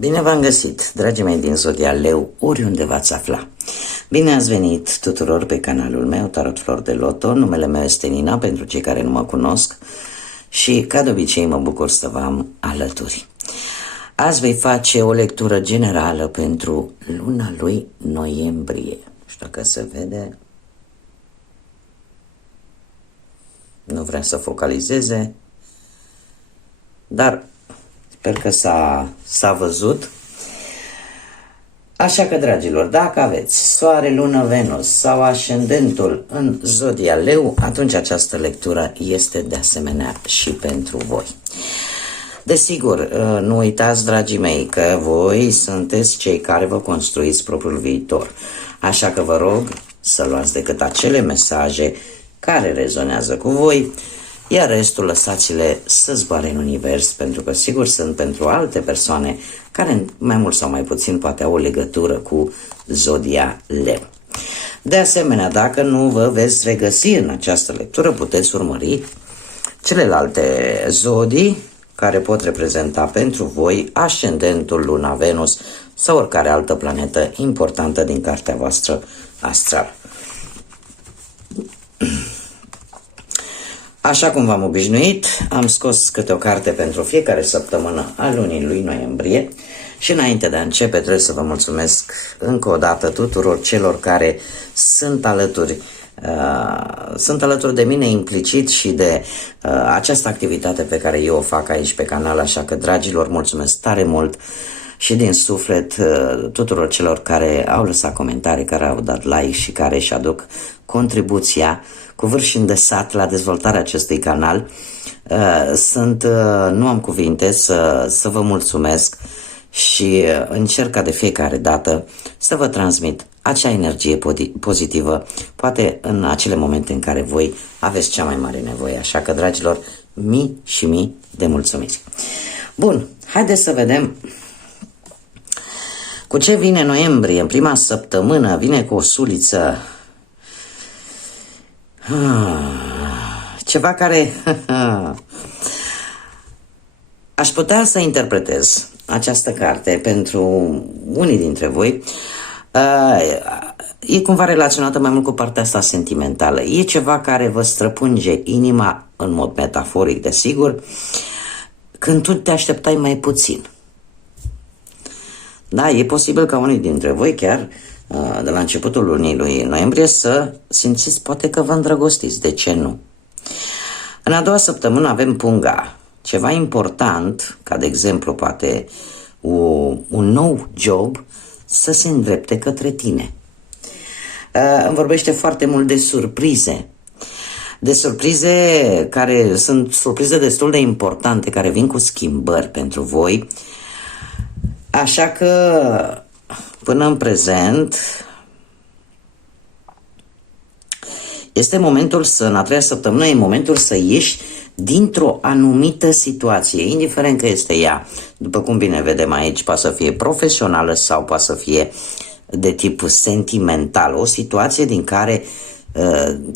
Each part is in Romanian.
Bine v-am găsit, dragii mei din Zodia Leu, oriunde v-ați afla. Bine ați venit tuturor pe canalul meu, Tarot Flor de Loto. Numele meu este Nina, pentru cei care nu mă cunosc, și ca de obicei mă bucur să vă am alături. Azi voi face o lectură generală pentru luna lui noiembrie. Nu știu dacă se vede. Nu vrea să focalizeze, dar sper că s-a văzut. Așa că, dragilor, dacă aveți Soare, Lună, Venus sau ascendentul în Zodia Leu, atunci această lectură este de asemenea și pentru voi. Desigur, nu uitați, dragii mei, că voi sunteți cei care vă construiți propriul viitor. Așa că vă rog să luați decât acele mesaje care rezonează cu voi, iar restul lăsați-le să zboare în univers, pentru că sigur sunt pentru alte persoane care mai mult sau mai puțin poate au o legătură cu Zodia Leu. De asemenea, dacă nu vă veți regăsi în această lectură, puteți urmări celelalte zodii care pot reprezenta pentru voi ascendentul, Luna, Venus sau oricare altă planetă importantă din cartea voastră astrală. Așa cum v-am obișnuit, am scos câte o carte pentru fiecare săptămână a lunii lui noiembrie și înainte de a începe trebuie să vă mulțumesc încă o dată tuturor celor care sunt alături de mine implicit și de această activitate pe care eu o fac aici pe canal, așa că, dragilor, mulțumesc tare mult și din suflet tuturor celor care au lăsat comentarii, care au dat like și care își aduc contribuția cu vârf și îndesat la dezvoltarea acestui canal. Nu am cuvinte să vă mulțumesc și încerc ca de fiecare dată să vă transmit acea energie pozitivă, poate în acele momente în care voi aveți cea mai mare nevoie. Așa că, dragilor, mii și mii de mulțumiri. Bun, haideți să vedem cu ce vine noiembrie. În prima săptămână vine cu o suliță, ceva care aș putea să interpretez această carte pentru unii dintre voi. E cumva relaționată mai mult cu partea asta sentimentală. E ceva care vă străpunge inima, în mod metaforic, desigur, când tu te așteptai mai puțin. Da, e posibil ca unii dintre voi chiar de la începutul lunii lui noiembrie să simțiți poate că vă îndrăgostiți. De ce nu? În a doua săptămână avem Punga. Ceva important, ca de exemplu poate un nou job să se îndrepte către tine. Îmi vorbește foarte mult de surprize. De surprize care sunt surprize destul de importante, care vin cu schimbări pentru voi. Așa că până în prezent este momentul în a treia săptămână, e momentul să ieși dintr-o anumită situație, indiferent că este ea, după cum bine vedem aici, poate să fie profesională sau poate să fie de tip sentimental, o situație din care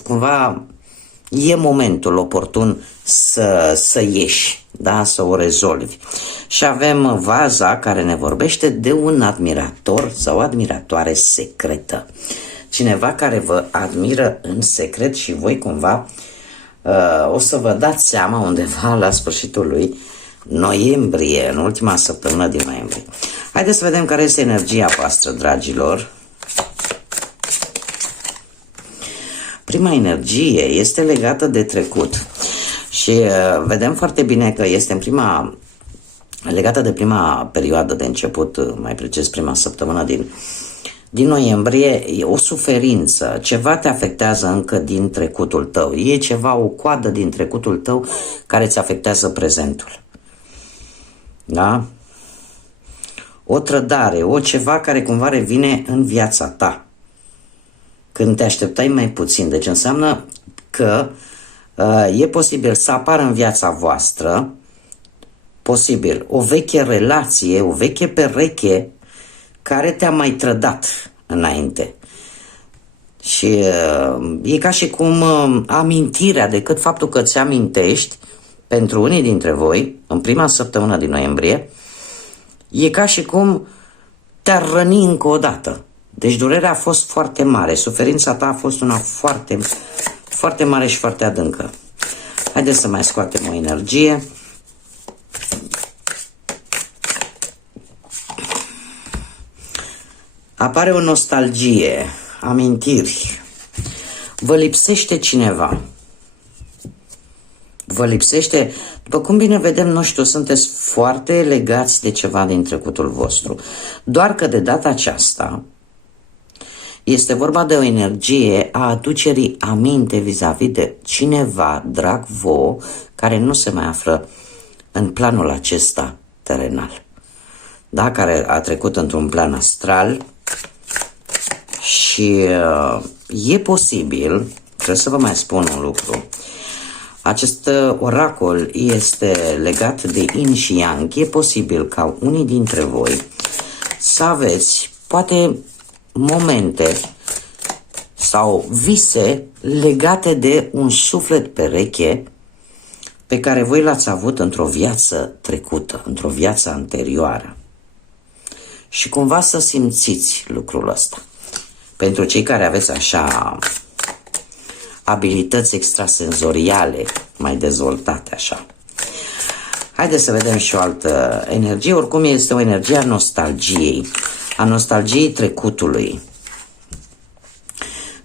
cumva e momentul oportun să ieși, da? Să o rezolvi. Și avem Vaza, care ne vorbește de un admirator sau admiratoare secretă. Cineva care vă admiră în secret și voi cumva o să vă dați seama undeva la sfârșitul lui noiembrie, în ultima săptămână din noiembrie. Haideți să vedem care este energia voastră, dragilor. Prima energie este legată de trecut și vedem foarte bine că este legată de prima perioadă de început, mai precis prima săptămână din noiembrie. E o suferință, ceva te afectează încă din trecutul tău, e ceva, o coadă din trecutul tău care îți afectează prezentul. Da? O trădare, o ceva care cumva revine în viața ta când te așteptai mai puțin. Deci înseamnă că e posibil să apară în viața voastră, posibil o veche relație, o veche pereche care te-a mai trădat înainte. Și e ca și cum amintirea, decât faptul că ți amintești, pentru unii dintre voi, în prima săptămână din noiembrie, e ca și cum te-ar răni încă o dată. Deci durerea a fost foarte mare, suferința ta a fost una foarte, foarte mare și foarte adâncă. Haideți să mai scoatem o energie. Apare o nostalgie, amintiri. Vă lipsește cineva. Vă lipsește, după cum bine vedem, nu știu, sunteți foarte legați de ceva din trecutul vostru. Doar că de data aceasta este vorba de o energie a aducerii aminte vis-a-vis de cineva drag vouă care nu se mai află în planul acesta terenal. Da? Care a trecut într-un plan astral și e posibil, trebuie să vă mai spun un lucru, acest oracol este legat de yin și yang. E posibil ca unii dintre voi să aveți poate momente sau vise legate de un suflet pereche pe care voi l-ați avut într-o viață trecută, într-o viață anterioară. Și cumva să simțiți lucrul ăsta. Pentru cei care aveți așa abilități extrasenzoriale mai dezvoltate așa. Haideți să vedem și o altă energie. Oricum este o energie a nostalgiei trecutului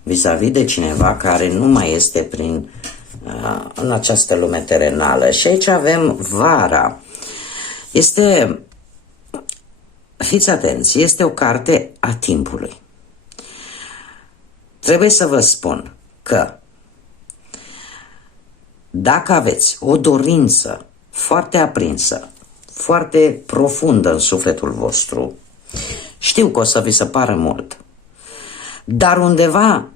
vis-a-vis de cineva care nu mai este în această lume terenală. Și aici avem vara. Fiți atenți, este o carte a timpului. Trebuie să vă spun că dacă aveți o dorință foarte aprinsă, foarte profundă în sufletul vostru, știu că o să vi se pară mult, dar undeva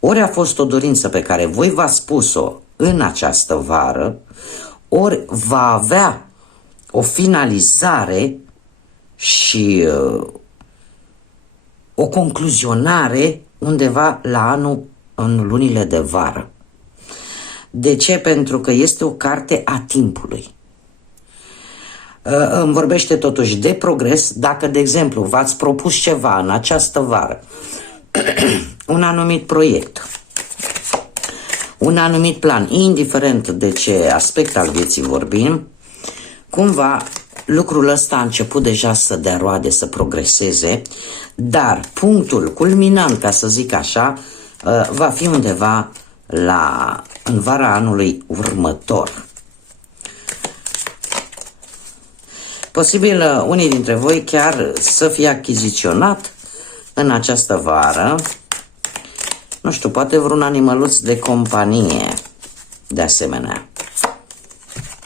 ori a fost o dorință pe care voi v-ați spus-o în această vară, ori va avea o finalizare și o concluzionare undeva la anul, în lunile de vară. De ce? Pentru că este o carte a timpului. Îmi vorbește totuși de progres. Dacă, de exemplu, v-ați propus ceva în această vară, un anumit proiect, un anumit plan, indiferent de ce aspect al vieții vorbim, cumva lucrul ăsta a început deja să dea roade, să progreseze, dar punctul culminant, ca să zic așa, va fi undeva în vara anului următor. Posibil unii dintre voi chiar să fie achiziționat în această vară, nu știu, poate vreun animăluț de companie, de asemenea.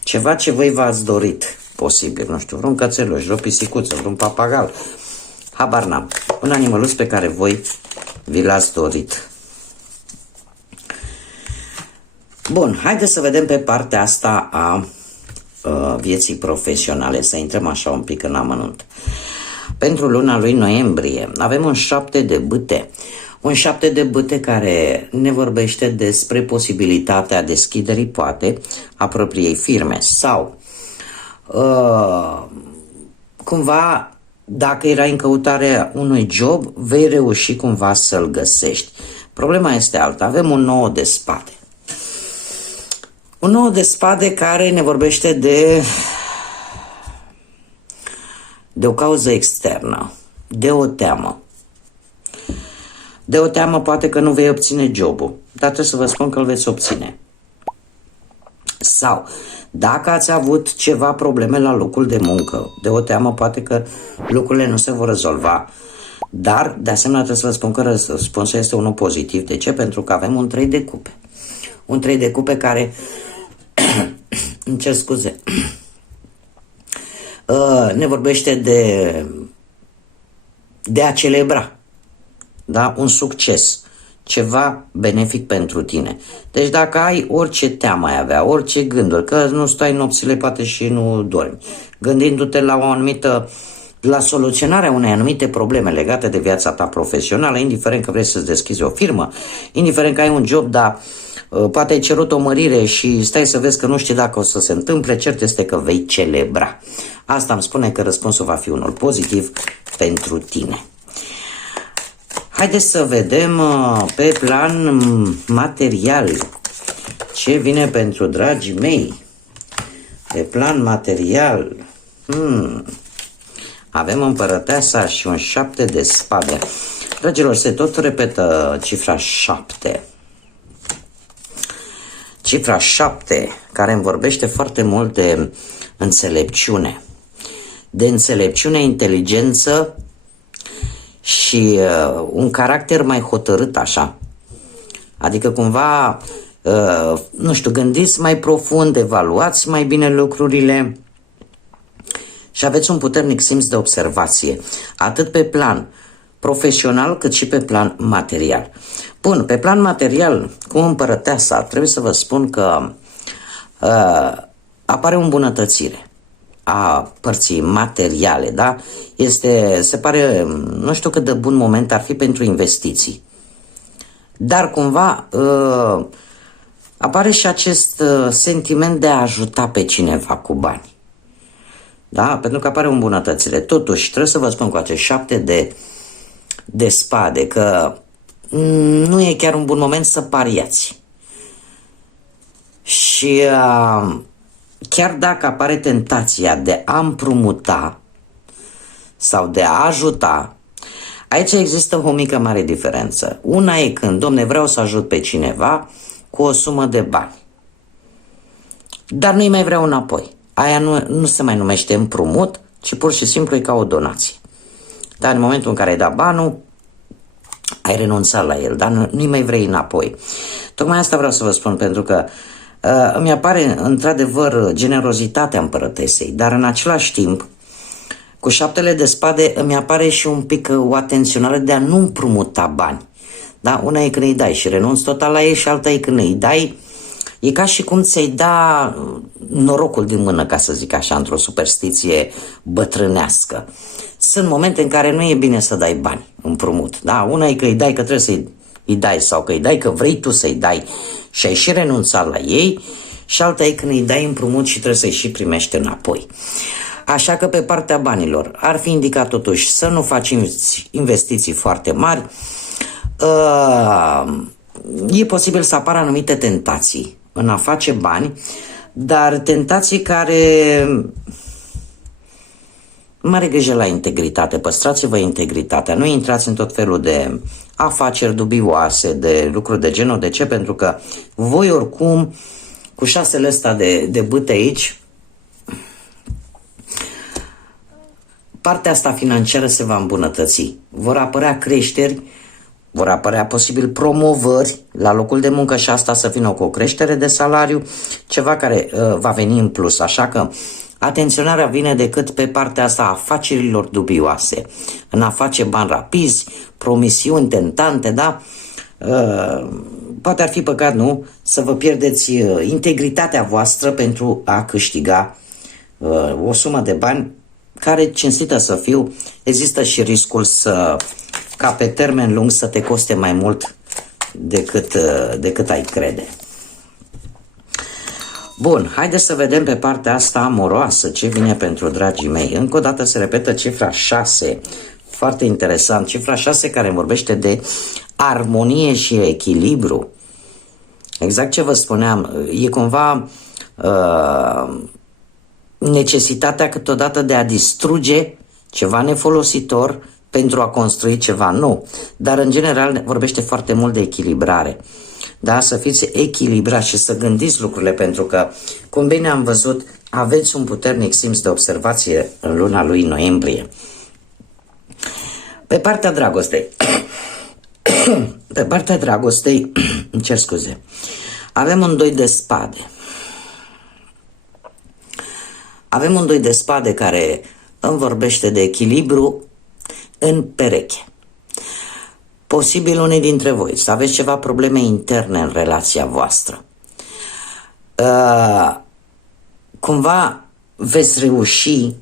Ceva ce voi v-ați dorit, posibil, nu știu, vreun cățeluș, o pisicuță, vreun papagal, habar n-am. Un animăluț pe care voi vi l-ați dorit. Bun, haideți să vedem pe partea asta a vieții profesionale, să intrăm așa un pic în amănunt. Pentru luna lui noiembrie avem un 7 de bâte. Un 7 de bâte care ne vorbește despre posibilitatea deschiderii, poate, a propriei firme sau cumva, dacă erai în căutarea unui job, vei reuși cumva să-l găsești. Problema este alta. Avem un 9 de spade. Un 9 de spade care ne vorbește de o cauză externă, de o teamă. De o teamă poate că nu vei obține jobul, dar trebuie să vă spun că îl veți obține. Sau, dacă ați avut ceva probleme la locul de muncă, de o teamă poate că lucrurile nu se vor rezolva. Dar, de asemenea, trebuie să vă spun că răspunsul este unul pozitiv. De ce? Pentru că avem un 3 de cupe. Un 3 de cupe care... îmi cer scuze. Ne vorbește de a celebra. Da? Un succes. Ceva benefic pentru tine. Deci dacă ai orice teamă ai avea, orice gânduri, că nu stai nopțile poate și nu dormi, gândindu-te la soluționarea unei anumite probleme legate de viața ta profesională, indiferent că vrei să-ți deschizi o firmă, indiferent că ai un job, dar poate ai cerut o mărire și stai să vezi că nu știi dacă o să se întâmple, cert este că vei celebra. Asta îmi spune că răspunsul va fi unul pozitiv pentru tine. Haideți să vedem pe plan material ce vine pentru dragii mei. Pe plan material avem împărăteasa și un 7 de spade. Dragilor, se tot repetă cifra 7. Cifra 7, care îmi vorbește foarte mult de înțelepciune. De înțelepciune, inteligență și un caracter mai hotărât așa. Adică cumva, nu știu, gândiți mai profund, evaluați mai bine lucrurile și aveți un puternic simț de observație, atât pe plan profesional cât și pe plan material. Bun, pe plan material, cu împărăteasa, trebuie să vă spun că apare o îmbunătățire a părții materiale, da? Se pare, nu știu cât de bun moment ar fi pentru investiții. Dar cumva apare și acest sentiment de a ajuta pe cineva cu bani. Da? Pentru că apare o îmbunătățire. Totuși, trebuie să vă spun cu acești 7 de spade că nu e chiar un bun moment să pariați. Și chiar dacă apare tentația de a împrumuta sau de a ajuta, aici există o mică mare diferență. Una e când, domne, vreau să ajut pe cineva cu o sumă de bani, dar nu-i mai vreau înapoi. Aia nu se mai numește împrumut, ci pur și simplu e ca o donație. Dar în momentul în care ai dat banul, ai renunțat la el, dar nu-i mai vrei înapoi. Tocmai asta vreau să vă spun, pentru că îmi apare într-adevăr generozitatea împărătesei, dar în același timp, cu 7 de spade îmi apare și un pic o atenționare de a nu împrumuta bani. Da? Una e când îi dai și renunți total la ei și alta e când îi dai. E ca și cum ți-ai da norocul din mână, ca să zic așa, într-o superstiție bătrânească. Sunt momente în care nu e bine să dai bani împrumut. Da? Una e că îi dai că trebuie să-i dai sau că îi dai că vrei tu să-i dai și ai și renunțat la ei, și alta e când îi dai împrumut și trebuie să-i și primești înapoi. Așa că pe partea banilor ar fi indicat totuși să nu faci investiții foarte mari. E posibil să apară anumite tentații în a face bani, dar tentații care... Mare grijă la integritate, păstrați-vă integritatea, nu intrați în tot felul de afaceri dubioase, de lucruri de genul. De ce? Pentru că voi oricum, cu 6 ăsta de bâte aici, partea asta financiară se va îmbunătăți. Vor apărea creșteri, vor apărea posibil promovări la locul de muncă și asta să vină cu o creștere de salariu, ceva care va veni în plus. Așa că atenționarea vine decât pe partea asta a afacerilor dubioase, în a face bani rapizi, promisiuni tentante, da? Poate ar fi păcat, nu? Să vă pierdeți integritatea voastră pentru a câștiga o sumă de bani care, cinstită să fiu, există și riscul ca pe termen lung să te coste mai mult decât ai crede. Bun, haideți să vedem pe partea asta amoroasă ce vine pentru dragii mei. Încă o dată se repetă cifra 6, foarte interesant, cifra 6 care vorbește de armonie și echilibru. Exact ce vă spuneam, e cumva necesitatea câteodată de a distruge ceva nefolositor pentru a construi ceva nou. Dar în general vorbește foarte mult de echilibrare. Da, să fiți echilibrați și să gândiți lucrurile, pentru că, cum bine am văzut, aveți un puternic simț de observație în luna lui noiembrie. Pe partea dragostei, îmi cer scuze, avem un 2 de spade. Avem un 2 de spade care îmi vorbește de echilibru în pereche. Posibil unii dintre voi să aveți ceva probleme interne în relația voastră. Cumva veți reuși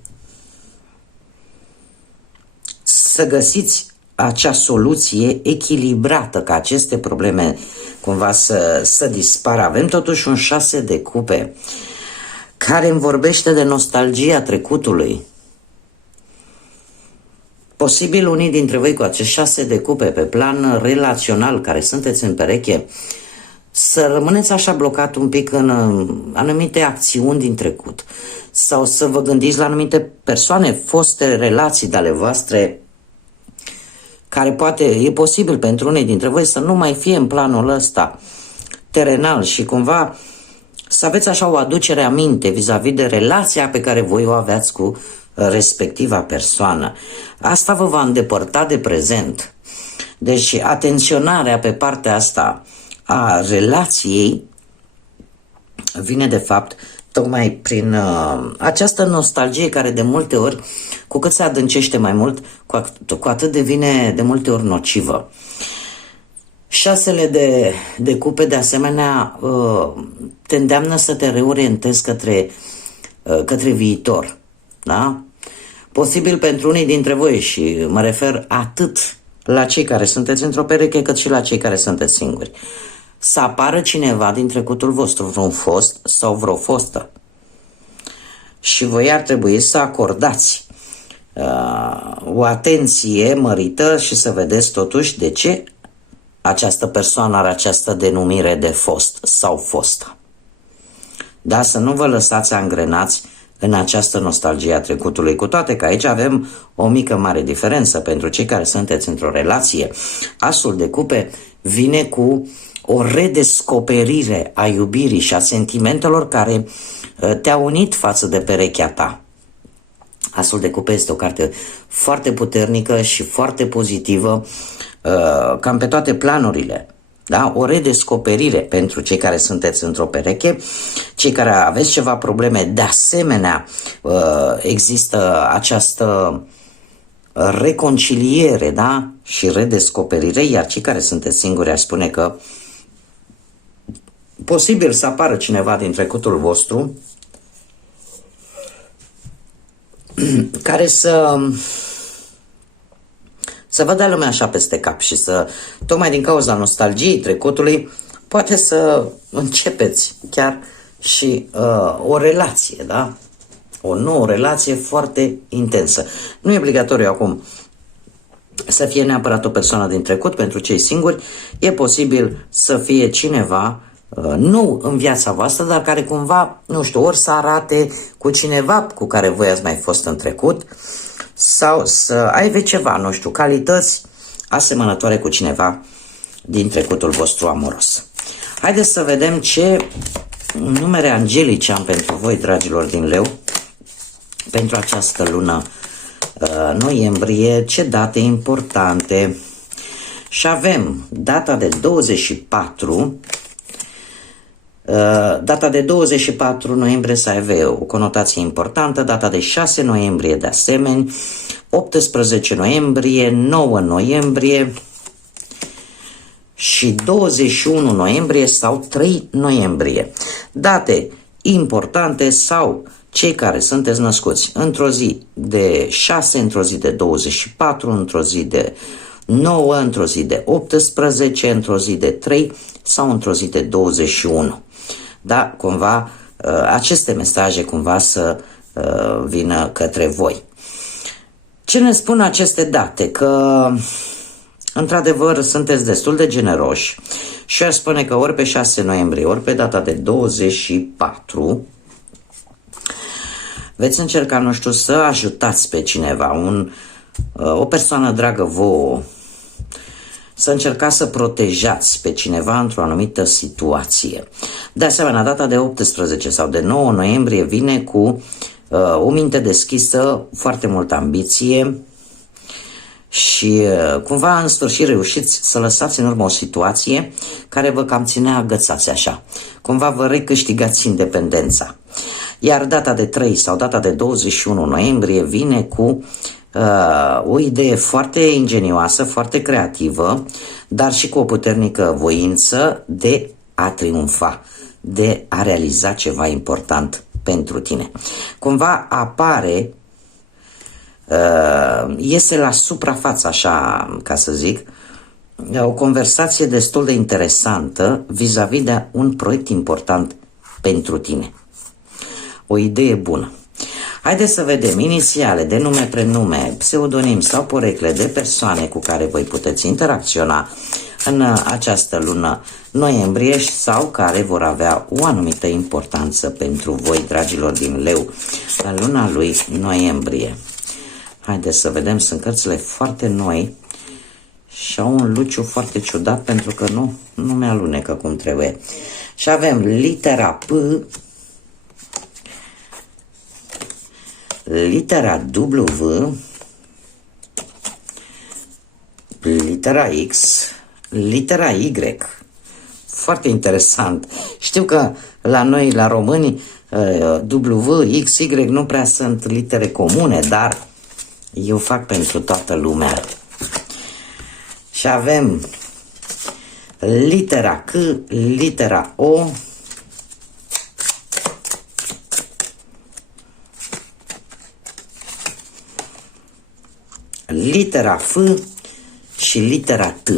să găsiți acea soluție echilibrată ca aceste probleme cumva să dispară. Avem totuși un 6 de cupe care îmi vorbește de nostalgia trecutului. Posibil unii dintre voi cu acest 6 de cupe pe plan relațional, care sunteți în pereche, să rămâneți așa blocat un pic în anumite acțiuni din trecut sau să vă gândiți la anumite persoane, foste relații de ale voastre, care poate, e posibil pentru unii dintre voi să nu mai fie în planul ăsta terenal și cumva să aveți așa o aducere aminte vis-a-vis de relația pe care voi o aveați cu respectiva persoană. Asta vă va îndepărta de prezent. Deci atenționarea pe partea asta a relației vine de fapt tocmai prin această nostalgie care de multe ori, cu cât se adâncește mai mult, cu atât devine de multe ori nocivă. 6 de cupe de asemenea te îndeamnă să te reorientezi către viitor. Da? Posibil pentru unii dintre voi, și mă refer atât la cei care sunteți într-o pereche cât și la cei care sunteți singuri, să apară cineva din trecutul vostru, vreun fost sau vreo fostă. Și voi ar trebui să acordați o atenție mărită și să vedeți totuși de ce această persoană are această denumire de fost sau fostă. Da, să nu vă lăsați angrenați în această nostalgie a trecutului, cu toate că aici avem o mică mare diferență pentru cei care sunteți într-o relație. Asul de cupe vine cu o redescoperire a iubirii și a sentimentelor care te-au unit față de perechea ta. Asul de cupe este o carte foarte puternică și foarte pozitivă, cam pe toate planurile. Da? O redescoperire pentru cei care sunteți într-o pereche, cei care aveți ceva probleme, de asemenea există această reconciliere, da? Și redescoperire, iar cei care sunteți singuri aș spune că posibil să apară cineva din trecutul vostru care să vă dea lumea așa peste cap și să, tocmai din cauza nostalgiei trecutului, poate să începeți chiar și o relație, da? O nouă relație foarte intensă. Nu e obligatoriu acum să fie neapărat o persoană din trecut pentru cei singuri, e posibil să fie cineva nu în viața voastră, dar care cumva, nu știu, ori să arate cu cineva cu care voi ați mai fost în trecut, sau să aibă ceva, nu știu, calități asemănătoare cu cineva din trecutul vostru amoros. Haideți să vedem ce numere angelice am pentru voi, dragilor din Leu, pentru această lună noiembrie, ce date importante. Și avem data de 24. Data de 24 noiembrie să aibă o conotație importantă, data de 6 noiembrie de asemenea, 18 noiembrie, 9 noiembrie și 21 noiembrie sau 3 noiembrie. Date importante sau cei care sunteți născuți într-o zi de 6, într-o zi de 24, într-o zi de 9, într-o zi de 18, într-o zi de 3 sau într-o zi de 21. Da, cumva aceste mesaje cumva să vină către voi. Ce ne spun aceste date? Că într-adevăr sunteți destul de generoși și aș spune că ori pe 6 noiembrie, ori pe data de 24 veți încerca, nu știu, să ajutați pe cineva, o persoană dragă vouă, să încercați să protejați pe cineva într-o anumită situație. De asemenea, data de 18 sau de 9 noiembrie vine cu o minte deschisă, foarte multă ambiție și cumva în sfârșit reușiți să lăsați în urmă o situație care vă cam ținea agățați așa. Cumva vă recâștigați independența. Iar data de 3 sau data de 21 noiembrie vine cu o idee foarte ingenioasă, foarte creativă, dar și cu o puternică voință de a triumfa, de a realiza ceva important pentru tine. Cumva apare, iese la suprafață, așa ca să zic, o conversație destul de interesantă vis-a-vis de un proiect important pentru tine. O idee bună. Haideți să vedem inițiale de nume, prenume, pseudonim sau porecle de persoane cu care voi puteți interacționa în această lună noiembrie sau care vor avea o anumită importanță pentru voi, dragilor din Leu, în luna lui noiembrie. Haideți să vedem, sunt cărțile foarte noi și au un luciu foarte ciudat pentru că nu mi-alunecă cum trebuie. Și avem litera P, litera W, litera X, litera Y. Foarte interesant. Știu că la noi, la români, W, X, Y nu prea sunt litere comune, dar eu fac pentru toată lumea. Și avem litera C, litera O, litera F și litera T.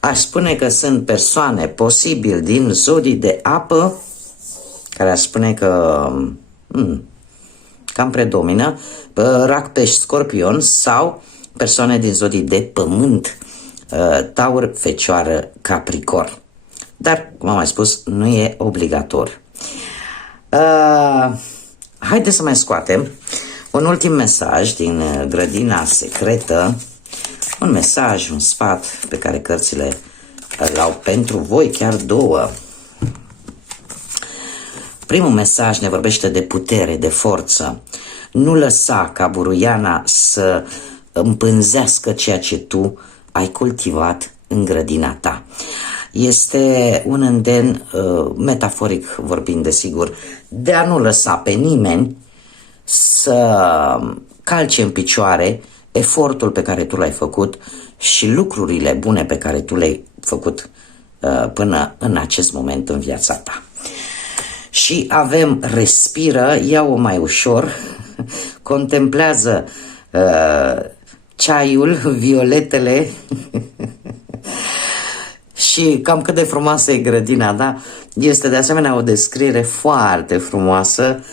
Aș spune că sunt persoane posibil din zodii de apă, care aș spune că cam predomină, Rac, Pești, Scorpion, sau persoane din zodii de pământ, Taur, Fecioară, Capricorn. Dar, cum am mai spus, nu e obligatoriu. Haideți să mai scoatem un ultim mesaj din grădina secretă, un mesaj, un sfat pe care cărțile îl au pentru voi, chiar două. Primul mesaj ne vorbește de putere, de forță. Nu lăsa ca buruiana să împânzească ceea ce tu ai cultivat în grădina ta. Este un îndemn, metaforic vorbind desigur, de a nu lăsa pe nimeni să calce în picioare efortul pe care tu l-ai făcut și lucrurile bune pe care tu le-ai făcut până în acest moment în viața ta. Și avem respiră, ia-o mai ușor, contemplează ceaiul, violetele și cam cât de frumoasă e grădina, da? Este de asemenea o descriere foarte frumoasă,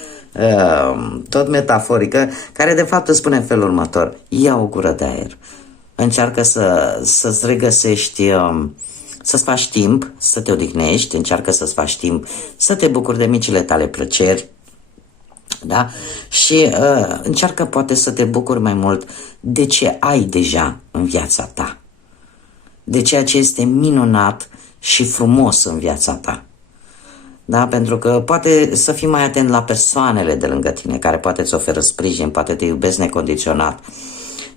tot metaforică, care de fapt îți spune în felul următor: ia o gură de aer, încearcă să-ți regăsești, să-ți faci timp, să te odihnești, încearcă să-ți faci timp, să te bucuri de micile tale plăceri, da? Și încearcă poate să te bucuri mai mult de ce ai deja în viața ta, de ceea ce este minunat și frumos în viața ta. Da? Pentru că poate să fii mai atent la persoanele de lângă tine, care poate îți oferă sprijin, poate te iubesc necondiționat.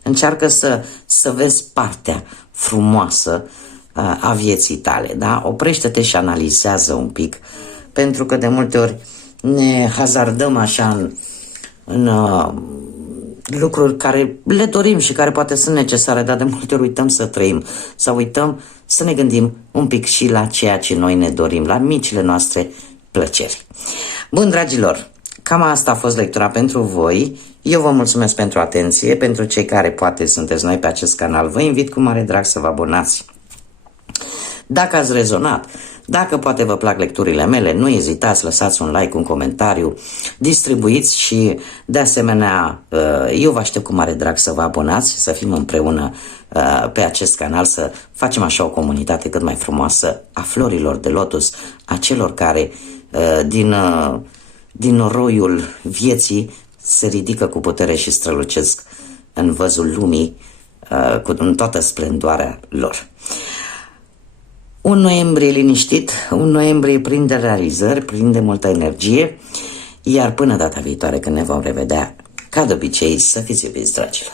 Încearcă să vezi partea frumoasă a vieții tale. Da? Oprește-te și analizează un pic, pentru că de multe ori ne hazardăm așa în lucruri care le dorim și care poate sunt necesare, dar de multe ori uităm să trăim, sau uităm să ne gândim un pic și la ceea ce noi ne dorim, la micile noastre plăceri. Bun, dragilor, cam asta a fost lectura pentru voi. Eu vă mulțumesc pentru atenție. Pentru cei care poate sunteți noi pe acest canal, vă invit cu mare drag să vă abonați. Dacă ați rezonat, dacă poate vă plac lecturile mele, nu ezitați, lăsați un like, un comentariu, distribuiți și de asemenea eu vă aștept cu mare drag să vă abonați, să fim împreună pe acest canal, să facem așa o comunitate cât mai frumoasă a florilor de lotus, a celor care din noroiul vieții se ridică cu putere și strălucesc în văzul lumii în toată splendoarea lor. Un noiembrie liniștit, un noiembrie plin de realizări, plin de multă energie, iar până data viitoare când ne vom revedea, ca de obicei, să fiți iubiți, dragilor!